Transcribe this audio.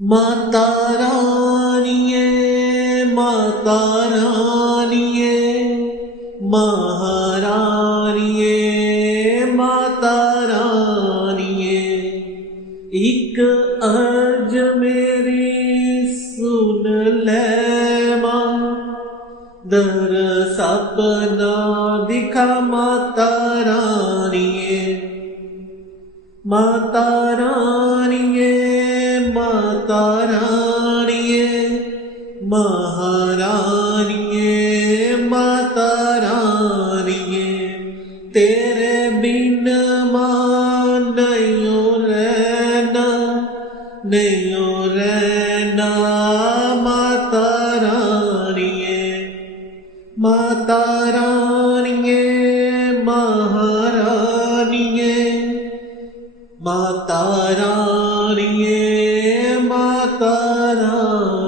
माता रानिये माता रानिये महारानिये माता रानिये एक अर्ज मेरी सुन ले मां दर सपना दिखा माता रानिये माता रानिये माता रानिये महारानिये माता रानिये तेरे बिन मां नहीं रहना माता रानिये माता रानिये महारानिये माता रानिये माता रानिये।